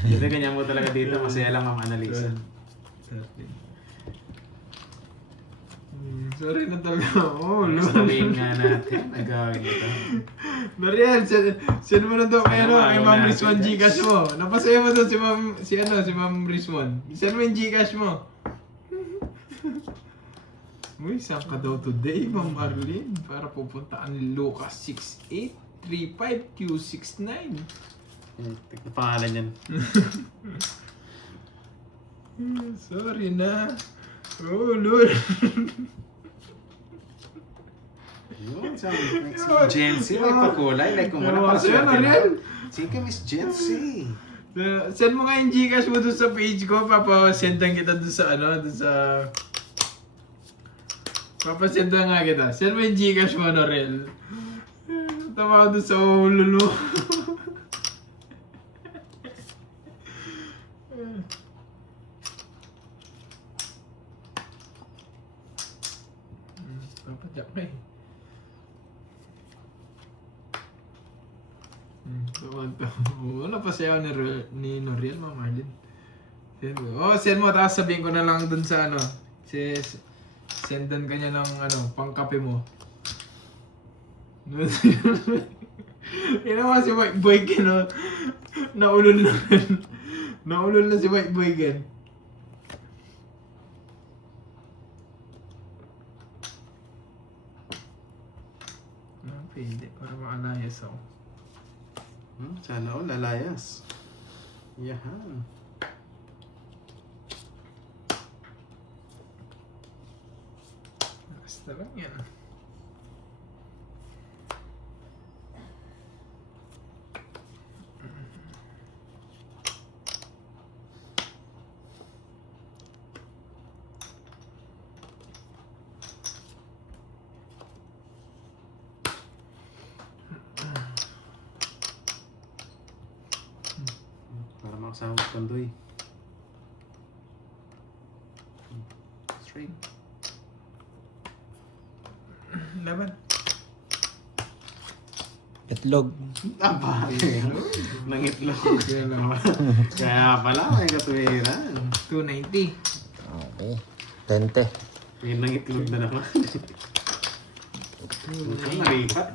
Hindi, ganyan mo talaga dito. Masaya lang ang analisa. Sorry na talaga. Oh, Sabihin nga natin. Nagawin ito. Noriel, send mo na daw kay, ano, kay Ma'am Rizwan Gcash mo. Napasaya mo doon si Ma'am Rizwan. Send mo yung Gcash mo. Uy, saan ka daw today, Ma'am Arlene? Para pupuntaan ni Lucas 6835Q69. Pangalan yan. Sorry na. Oh, Lord. Yun, sabi. Gen Z, may pakulay. Like kung wala pa Masaya na rin. Sige, Miss Gen Z. Send mo nga yung Gcash mo doon sa page ko. Papasendan kita doon sa doon sa... Papasendan nga kita. Send mo yung Gcash mo, Norel. Tawa ko doon sa ululu. Papadyak ka eh. Wala pa sayaw ni Noriel, Ma'am Arlene. Send mo. Tapos sabihin ko na lang dun sa sendan ka niya ng pangkape mo. Inawa si White Boy Ken, naulol na. Naulol na si White Boy Ken. Pwede, para makalayas ako. Sana all, lalayas. Yahan. Basta lang yan. Para makasama sa Pandoy. Straight. Laban. Itlog. Aba, nangitlog. Kaya lang. Kaya pala, may katuwiran. 290. Okay. Tente. May nangitlog na naman. Ito, nalipat.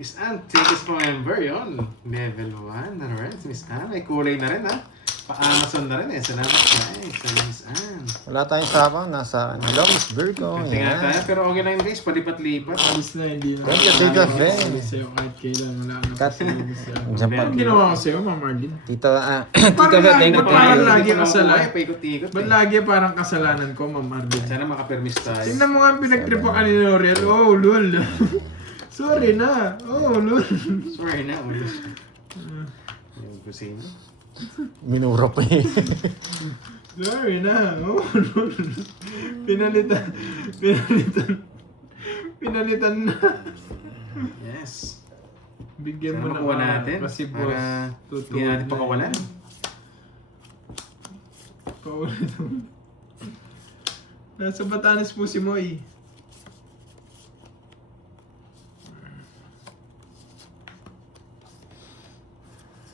Miss Ann, tickets for member, yun. Level 1. Alright, Miss Ann. May kulay na rin, ha? Pa-Amazon na rin, eh. Salamat, guys. Salamat, Miss Ann. Wala tayong sabang. Nasa Hello, Miss Virgo. Konti nga tayo, Yan. pero okay lang yun, guys. Palipat-lipat. Alis na, hindi na. Ganda, Tita Fe. Sa'yo kahit kailan, wala na. Kat. Diyan pa. Anong ginawa ko sa'yo, Ma'am Arlene? Tita Parang Fe, thank you, lagi- parang thank you. lagi kasalanan. Paikot-ikot, Ba't lagi parang kasalanan ko, Ma'am Arlene? Sana makapermis tayo. Tingnan mo nga ang pinag-trip ko kanina, L'Oreal. Oh, lol. Sorry na. Oh, lol. Sorry na, ulos. Yung kusina. Minura pa eh. Sorry na. Oh, lol. Pinalitan na. Yes. Bigyan mo Sana na makuha natin. Kasi boss, Para tutuwa hindi natin na pakawalan. yan. Paulit mo. Nasa Batanes po si Moy.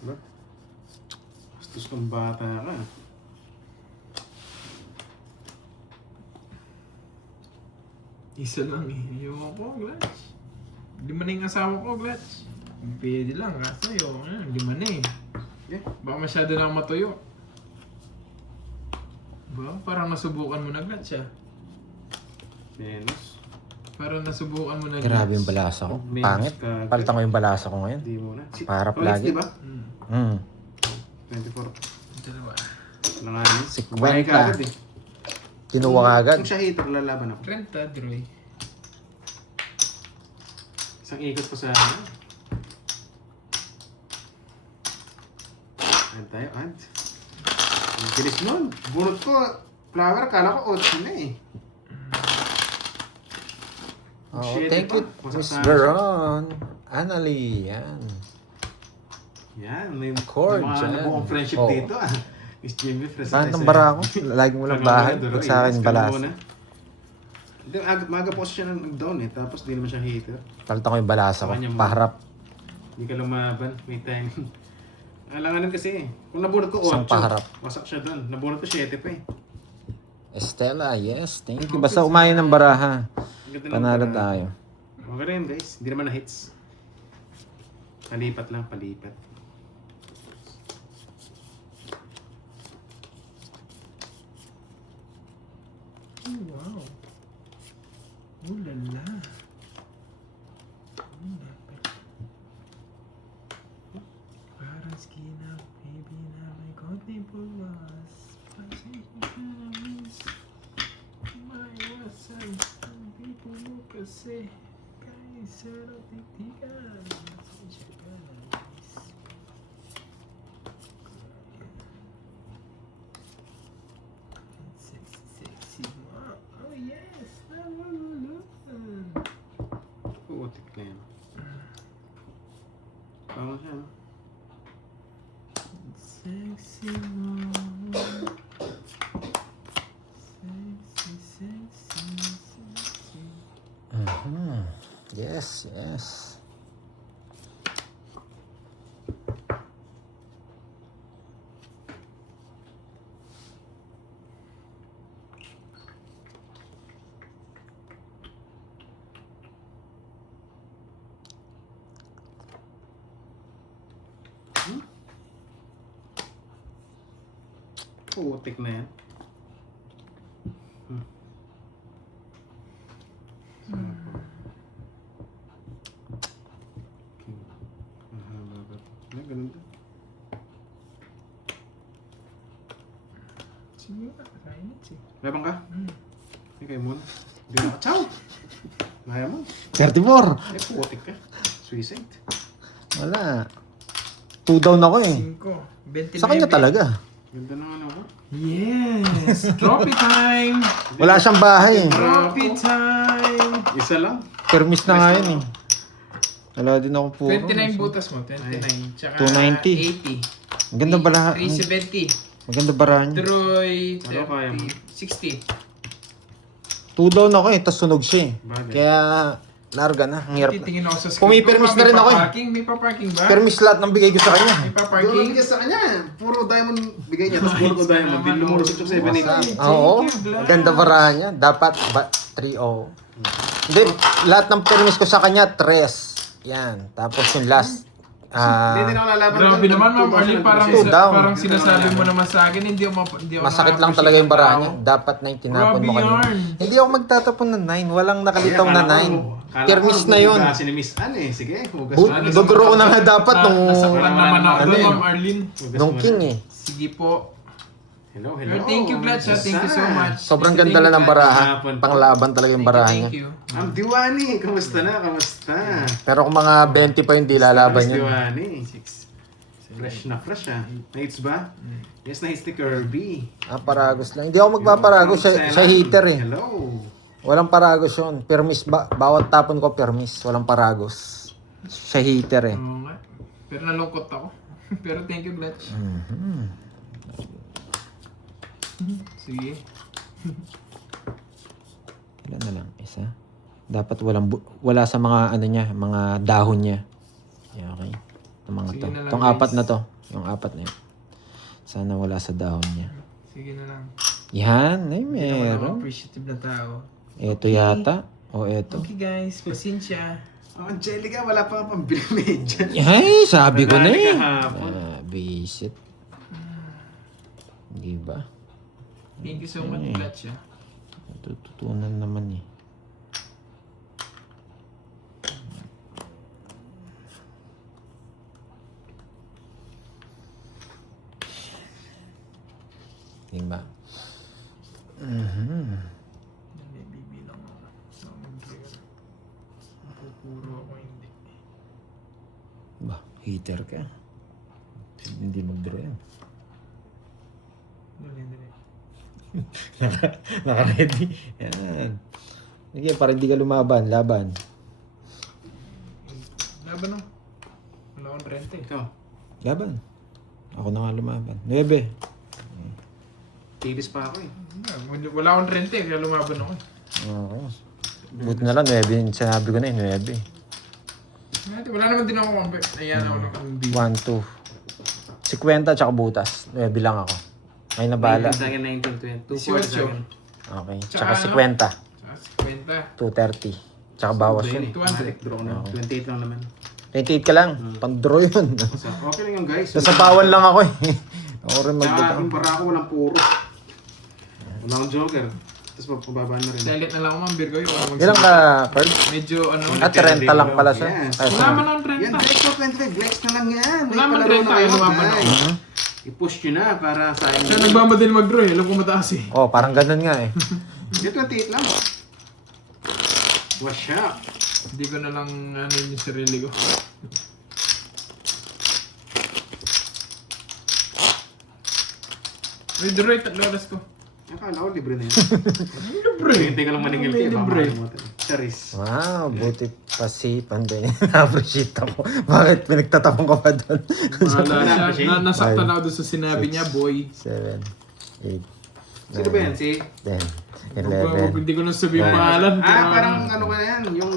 Diba? Bastos kong bata ka. Isa lang eh. Yung ako, Glats. Lima na yung asawa ko, Glats. Pwede lang, kaso yung lima na eh. Yeah. Baka masyado na matuyo. Ba? Parang nasubukan mo na, Glats ah. Menos. Parang nasubukan mo na, Grabe yung balasa ko. Pangit. Palitan ko yung balasa ko ngayon. Hindi mo na. Parap Ulit, lagi. Diba? 24. Dalawa. Langanin. Si Bahay ka Kwenta. agad eh. Kinuha ka agad. Kung siya hater, lalaban ako. 30, Droy. Isang ikot pa sa akin. Add tayo, add. Ang bilis nun. Bunot ko, flower, kala ko 8 na eh. Oh, Shit, thank you, diba? Miss Masasama Veron. Annalie, yan. Yan, may Cord, mga dyan. nabuong friendship Oh. dito ah. Miss Jimmy, Saan itong bara ako? Lagi mo lang bahay. Pag sa akin, balasa. Hindi, maga po siya nag-down eh, tapos di naman siya hater. Palitan ko yung balasa ko. Kanya mo. Paharap. Hindi ka lumaban, may timing. Alanganin kasi eh. Kung nabunot ko 8, Isang paharap. wasak siya doon. Nabunot ko 7 pa eh. Estela, yes. Thank you. Basta umayin ng baraha. Ang ganda ng Panalo paraan. tayo. Okay rin guys, hindi naman na-hits. Palipat lang, palipat. Oh, wow. Oh, lala. Parang skina, baby, na may konting pulwas. Pasensya ka na, miss. Maiwasan. Hindi po mo kasi. Kahit sarap titigan. Pasensya ka na, miss. Sexy, sexy mo. Oh, yes. Nalululutan. Putik na yan. Parang siya, no? Sexy mo. Sexy, sexy, sexy. Yes, yes. Putik na yan. Ganun din. Sige ba? Kainit eh. Labang ka? Hindi kayo muna. Hindi na ka. Chow! Maya mo. 34. Eh, putik ka. Suicide. Wala. 2 down ako eh. 5. 29. Sa kanya talaga. Ganda ng ano ko. Yes! Trophy time! Wala siyang bahay eh. Trophy time! Isa lang. Permis na nga yun eh. Wala din ako puro. 29 butas mo. 29. Tsaka 290. 80. Ang ganda bala. 370. Maganda bara niya. Troy, Ano kaya mo? 60. 2 down ako eh. Tapos sunog siya eh. Bagay. Kaya larga na. Ang hirap na. Titingin ako sa screen. Pumipermis ko, na rin ako eh. May pa-parking ba? Permis lahat ng bigay ko sa kanya. May Doon pa-parking? lang sa kanya. Puro diamond bigay niya. Tapos puro ko diamond. Di lumulusot yung 780. Oo. Glad. Ganda bara niya. Dapat 3-0. Hindi. Lahat ng permis ko sa kanya 3. Yan. Tapos yung last. Hindi din ako lalaban. Grabe doon. naman, Ma'am 2,000 Arlene, parang, Two down. parang sinasabi mo naman sa akin, hindi ako Masakit lang talaga yung barahan niya. Dapat na yung tinapon mo Grabe kanina. yarn. Hindi ako magtatapon ng 9. Walang nakalitaw na 9. Permis na yun. Kasi ni Miss Anne eh. Sige, hugas mo. Dodoro ko na nga dapat nung... Nasaktan naman ako ano doon, yun? Ma'am Arlene. Nung king eh. Sige po. Hello. Thank you, Glatch. Thank you so much. Sobrang Thank ganda you, lang ng Glatch. barahan. Panglaban talaga yung barahan Thank niya. you. Ang Diwani, kamusta na? Kamusta? Pero kung mga 20 pa yung di lalaban Miss yun. Diwani. Fresh na fresh ah. Nates ba? Yes, na ni Kirby. Paragos lang. Hindi ako magpaparagos. Siya heater eh. Hello. Walang paragos yun. Permis ba? Bawat tapon ko permis. Walang paragos. Siya heater eh. Oo nga. Pero nalungkot ako. Pero thank you, Glatch. Sige. Ilan na lang? Isa? Dapat wala sa mga ano niya, mga dahon niya. Yeah, okay. Itong mga Sige to. na lang, Itong guys. apat na to. Yung apat na yun. Sana wala sa dahon niya. Sige na lang. Yan. Ay, Hindi naman ako meron. appreciative na tao. Ito yata. O eto. Okay guys, pasensya. Oh, Angelica, wala pa pang binimedyan. Ay, sabi ko na Nadali eh. kahapon. Visit. Di ba? Thank you so much, Glatch. Natututunan naman eh. Di ba? Hindi, bibilang ako. So, mag-clear. Pupuro ako hindi. Ba, heater ka. Hindi mag-draw yan. Dali, dali. Naka-ready. Yan. Sige, para hindi ka lumaban. Laban. Laban no? Wala akong rente. Ikaw, Laban. Ako na nga lumaban. 9. tivis pa ako eh. Wala akong rente, kaya lumaban ako. Oo. Buti na lang, 9. Yung sinabi ko na yun, 9. Wala naman din ako compare. Ayan ako ng kambing. 1, 2. 50 tsaka butas. 9 lang ako. Ay nabala. Sa akin 19, 20, 18. 2, Okay. Tsaka Tsaka 50. Saka 50. 230. Tsaka bawas yun. 200. Draw na. 28 lang naman. 28 ka lang. Pang-draw yun. So, okay lang yung guys. Nasapawan lang ako eh. Ako rin Tsaka magdata. yung bara ko walang puro. Wala akong joker. Tapos pababaan na rin. Silent na lang ako, Ma'am Virgo. Yung walang Ilang ka, Carl? Medyo ano. At renta lang pala siya. Yes. Ay, Wala sorry. man akong Yan, renta. Flex ko 25. Flex na lang yan. Wala man palaro renta, na kayo, lumaban ako. guys. I-push nyo na para sayang Siya nagmamadali mag-draw eh. Alam ko mataas eh. Oh, parang ganun nga eh. Yan, 28 lang. Wash up. Hindi ko na lang ano yung sarili ko. May draw eh, 3 oras ko. Akala ko libre na yan. Libre. Hindi ka lang maningil kayo. Libre. Charis. Wow, buti pa si Panday. Na-appreciate ako. Bakit pinagtatapong ka pa doon? Wala siya. Nasaktan ako doon sa sinabi niya, boy. 7, 8, Sino ba yan? Si? 10, Huwag 11. hindi ko na sabi yung pangalan. Parang ano ka na yan. Yung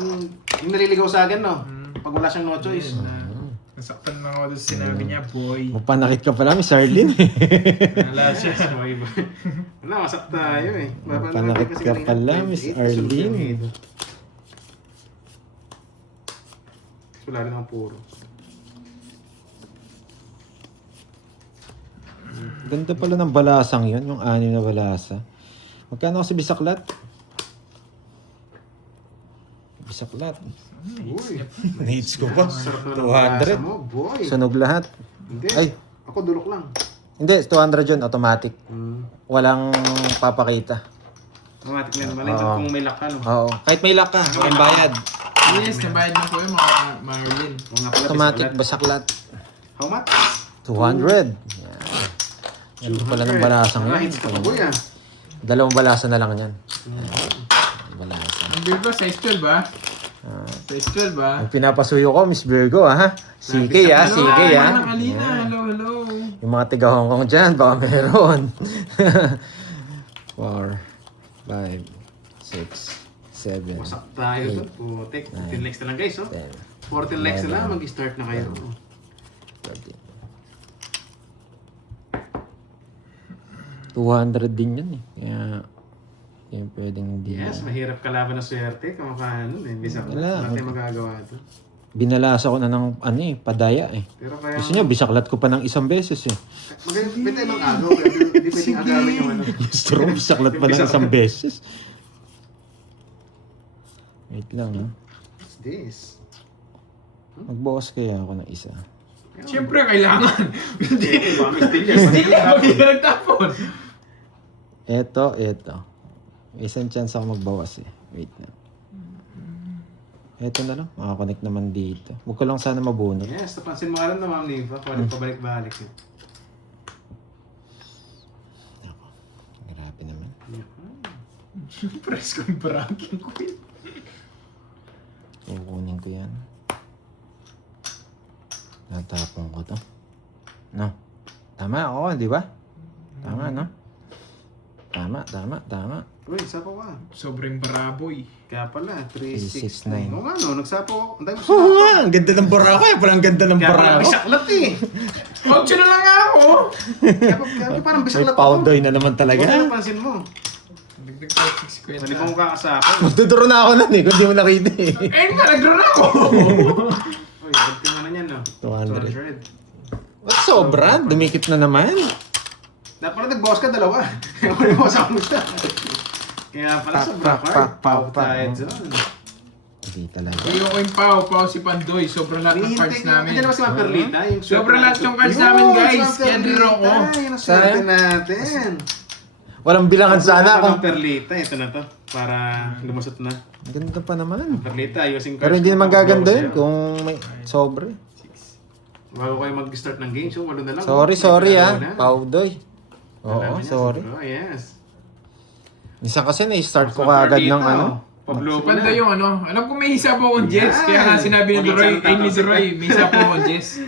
naliligaw sa akin, no? Pag wala siyang no choice. Nasaktan lang ako doon sa sinabi niya, boy. Mapanakit ka pala, Miss Arlene. Wala siya. Wala, masak tayo eh. Mapanakit ka pala, Miss Arlene. Wala rin ang puro. Ganda pala ng balasang yun, yung 6 na balasa. Magkano kasi bisaklat? Bisaklat. Uy, Needs ko pa. sarap na ng balasa 200. mo, boy. Sunog lahat. Hindi. Ay. Ako dulok lang. Hindi, 200 yun, automatic. Walang papakita. Automatic na naman. Oo. Kung may lock ka, no? Oo. Kahit may lock ka, walang bayad. Yes, nabayad na po yung mga Marlin. Oo nga pala, Automatic bisaklat. basaklat. How much? 200. Yan. Ganda pala ng balasang Ah, yun. hits ka pa, boy, ah. Dalawang balasa na lang yan. Balasa. Ang Virgo, size 12 ba? Size 12 ba? Ang pinapasuyo ko, Miss Virgo, ha? Sige, ha? Sige, ha? Manang Alina, hello, hello. Yung mga tiga Hong Kong dyan, baka meron. 4, 5, 6, 7, Wasak tayo doon. Putik. 14 legs na lang, guys, oh. 10, 14 legs na lang. Mag-start na kayo. 13. 200 din yan eh. Kaya, yung pwedeng hindi. Yes, mahirap kalaban ng swerte. Kamakahan nun eh. Bisa ko. Wala. Wala tayong magagawa doon. Binalasa ko na ng padaya eh. Pero kaya... Gusto niya, bisaklat ko pa ng isang beses eh. Magaling, may tayo mang agaw. Hindi pwedeng agawin yung ano. Gusto rin bisaklat pa ng isang beses. Wait lang ha. What's this? Magbawas kaya ako ng isa. Siyempre, kailangan. Hindi. Hindi niya magkakapon. Eto. Isang chance ako magbawas eh. Wait lang. Eto na lang. Makakonect naman dito. Huwag ko lang sana mabunot. Yes, napansin mo nga lang na Ma'am Niva. Pabalik-balik yun. Grabe naman. Press ko yung bragging ko yun. Kukunin ko yan. Natapon ko to. No. Tama ako, di ba? Tama, no? Tama. Uy, sapo ka. Sobrang baraboy. Kaya pala, 369. 369. Oo nga no, nagsapo ako. Ang dami mo Oo nga, ang ganda ng bara ko. Parang ganda ng Kaya bara parang ko. bisaklat eh. Ocho na lang ako. Kaya parang May bisaklat ako. powdoy na naman talaga. Kung napansin mo. Dagdag tayo Mali 650. mo mukha ka sa akin. Magduduro na ako nun eh, kung di mo nakita eh. Eh nga, nag-draw ako. Uy, ultim na yan no. 200. What sobra? Dumikit na naman. Dapat nagbawas ka dalawa. Kaya pala bawas ako isa. Kaya pala sa Bracard, pau tayo dyan. Hindi talaga. Ayoko yung pao si Pandoy. Sobrang lahat ng cards namin. Andiyan naman si Ma'am Perlita. yung Sobrang lahat yung cards namin, guys. Kaya draw ko. Yan ang swerte natin. Walang bilangan sana Ma'am kung... Perlita, ito na to. Para lumusot na. Ang ganda pa naman. Perlita, ayusin Pero hindi naman gaganda yun kung may sobre. Bago kayo mag-start ng game show, walo na lang. Sorry Walo ah. na. Powdoy. Oo, Alam niya, sorry. Oh, yes. Minsan kasi na-start ko kaagad ng ano. Pablo Si Pandoy yung ano. Alam ko may hisap akong Jess. Kaya nga sinabi ni Roy, ni Roy, may hisap akong Jess.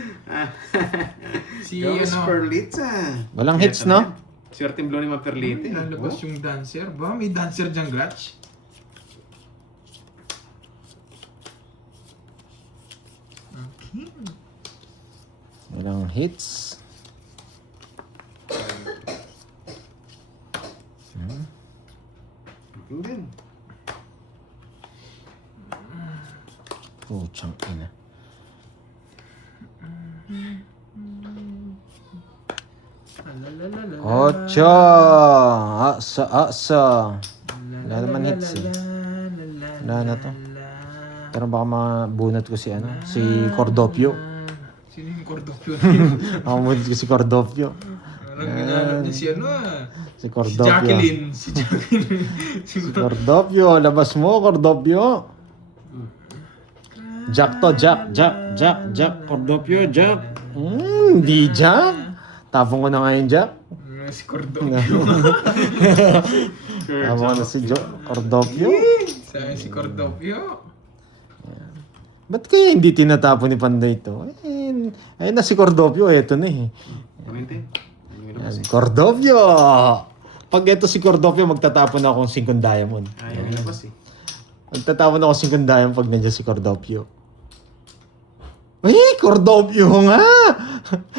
Si Ghost ano. Perlita. Walang hits, no? Swerte blow ni Ma'am Perlita. Lalabas yung dancer. Ba, may dancer dyan, Glatch? Walang hits. Hindi. Puchang ina. Alalalala. Ocho! Asa. Wala naman hits eh. Wala na to. Pero baka mabunot ko si ano, si Cordopio. Sino yung Cordopio? Mabunot ko si Cordopio. Parang ginanap niya si ano ah. Si Si Cordopio. Jacqueline. Si Jacqueline. Si Cordopio. Labas mo, Cordopio. Jack to, Jack. Cordopio, Jack. Hindi Jack. Tapong ko na nga yung Jack. Si Cordopio. Tapong ko na si Cordopio. Sayang si Cordopio. Ba't kaya hindi tinatapon ni Panday ito? Ayun na si Cordopio, eto na eh. Kuminti. Yan, Cordopio! Pag ito si Cordopio, magtatapon ako ng 5 diamond. Ayaw nilabas eh. Magtatapon ako 5 diamond pag nandiyan si Cordopio. Uy, Cordopio nga!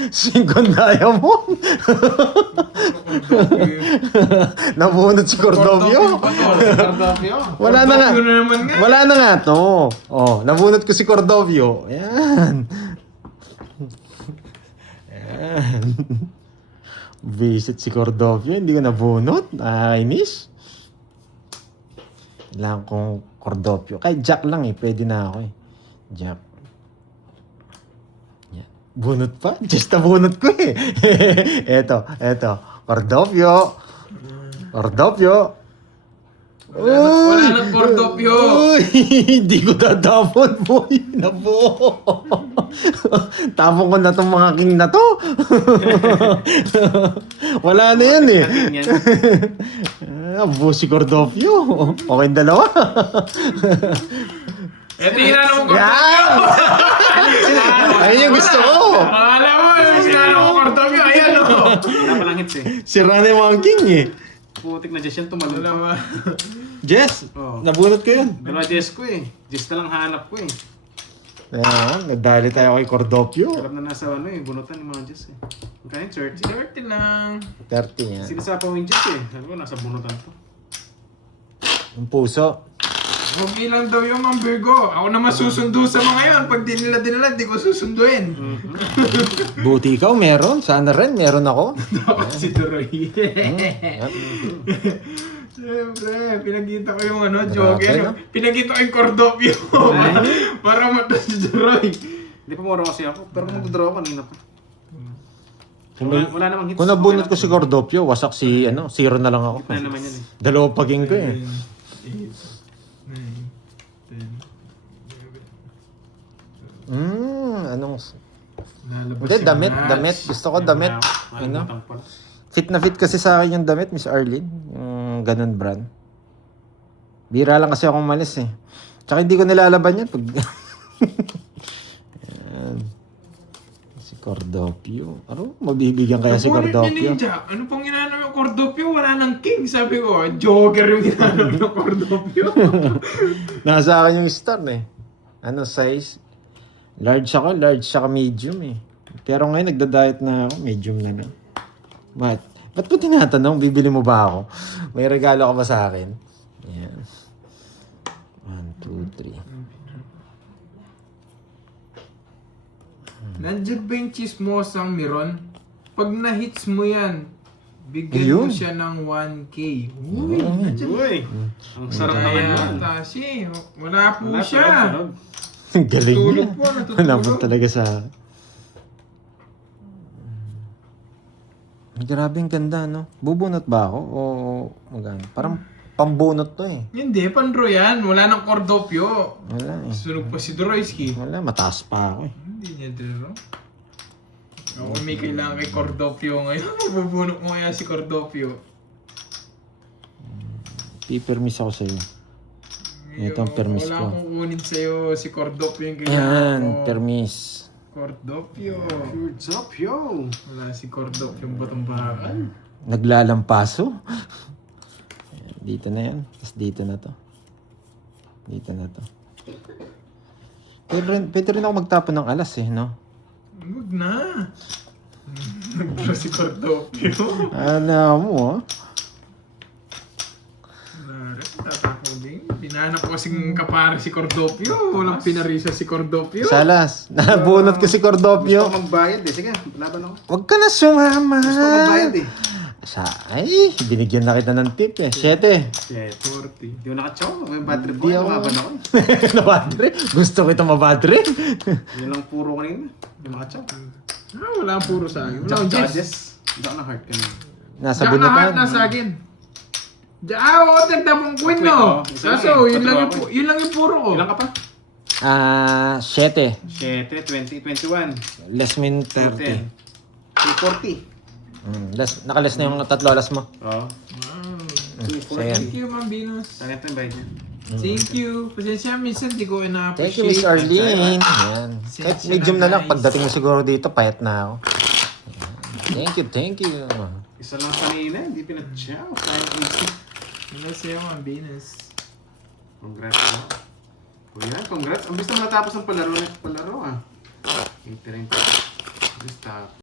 5 diamond! Nabunod si Cordopio. Cordopio. Wala na nga. Cordopio na naman nga. Wala na nga to. Oh, nabunot ko si Cordopio. Ayan. Ayan. Visit si Cordopio, hindi ko nabunot. Nakakainis. Kailangan kong Cordopio. Kahit Jack lang eh, pwede na ako eh. Jack. Yan. Bunot pa? Just nabunot ko eh. Eto. Cordopio. Wala na Cordopio. Uy, hindi ko tatapon, boy. Nabuo. Tapon ko na tong mga king na to. Wala na yan eh. Abu si Cordopio. Okay, dalawa. Eto yung hinanap mo Cordopio. Yan! Ayun yung gusto ko. Alam mo, yung hinanap mo Cordopio. Ayan o. Wala palang hits eh. Sira na yung mga king eh. Putik na Jess yan, tumalun Alam pa. mo. Jess, Oo. nabunot ko yun. Dalawa Jess ko eh. Jess na lang hanap ko eh. Ayan, nadali tayo kay Cordopio. Sarap na nasa ano eh, bunutan ng mga Jess eh. Magkain, 30. 30 lang. 30 yan. Sinasapaw yung Jess eh. Sabi ko, nasa bunutan to. Yung puso. Okay lang daw yung mga Virgo. Ako na masusundo sa mga yon. Pag di nila dinala, di ko susunduin. Buti ikaw, meron. Sana rin, meron ako. Ako si Turoy. Yep. Siyempre, pinagkita ko yung Grabe, Joker. no? Pinagkita ko yung Cordopio. Para matas si Turoy. Hindi pa mura kasi ako, pero kung mag-draw ako kanina pa. Kung, may, Wala namang hits. kung nabunot ko si Cordopio, wasak si, zero na lang ako. Wala naman yan eh. Dalawa paging ko eh. 8, 9, 10. Anong... Lalabas Hindi, yung damit, match. damit. Gusto ko damit. Ano? Tampal. Fit na fit kasi sa akin yung damit, Miss Arlene. Yung ganun brand. Bira lang kasi akong malis eh. Tsaka hindi ko nilalaban yan. Pag... Yan. Si Cordopio. Ano? Mabibigyan kaya si Napunit ni Cordopio? Ninja. Ano pang ginanap yung Cordopio? Wala nang king. Sabi ko, Joker yung ginanap ng Cordopio. Nasa akin yung star eh. Ano size? Large ako, large saka medium eh. Pero ngayon nagda-diet na ako, medium na lang. Ba't po tinatanong, bibili mo ba ako? May regalo ka ba sa akin? Ayan. 1, 2, 3. Nandiyan ba yung chismosang Miron? Pag na-hits mo yan, bigyan Ayun. mo siya ng 1K. Uy, nandiyan. Uy! Ang sarap naman yun. Kaya kasi, wala po Wala, siya. tulog. Ang galing Natutulog niya. po, natutulog. Wala po talaga sa akin. Grabe ang ganda, no? Bubunot ba ako? O magano? Parang pambunot to eh. Hindi, panro yan. Wala nang Cordopio. Wala eh. Sunog pa si Doroyski. Wala, mataas pa ako eh. Hindi niya dito. Ako may kailangan kay Cordopio ngayon. Bubunok mo kaya si Cordopio. Pipermis ako sa'yo. Ito ang permis wala ko. akong kukunin sa'yo si Cordopio yung kailangan Ayan, ko. permis. Cordopio. What's up, yo? Wala si Cordopio yung batong bakal. Naglalampaso. Ayan, dito na yan. Tapos dito na to. Dito na to. Pwede rin ako magtapon ng alas eh, no? Huwag na. Nagdro si Cordopio. Ano mo, ah? Wala rin. Tatako din. Pinanap ko kasing kapara si Cordopio. Walang pinarisa si Cordopio. Salas, nabunot ko si Gusto Cordopio. ko magbayad eh. Sige, laban ako. Huwag ka na sumama. Gusto ko magbayad eh. Binigyan na kita ng tip eh. 7. Shit. 40. Hindi ko nakatsaw. May bad trip Di ko. ako. Laban ako. Nabadre? Gusto kita mabadre? Yun lang puro kanina. Hindi nakatsaw. Wala ang puro sa akin. Wala Jack akong yes. Judges. Jack na heart kanina. Nasa Jack na bunutan. heart nasa akin. Oo, dagdabong queen no. Isa lang Kaso, eh. yun lang, Patro ako yun lang yung puro ko. Ilan ka pa? 7. 7, 20, 21. Less min 10. 30. 240. Nakalas na yung tatlo alas mo. Oo. Wow. 240. Ayan. Thank you, Ma'am Venus. Saan ito yung bayad niya? Thank you. Pasensya, minsan di ko Thank you, ina-appreciate. Miss Arlene. Ayan. Kahit medium na lang. Pagdating mo siguro dito, payat na ako. Thank you, thank you. Isa lang kanina, hindi pinatsaw. Sayang easy. Ano siya, Ma'am Venus? Congrats mo. Kuya, congrats. Ang bilis na matapos ng palaro ah. 89.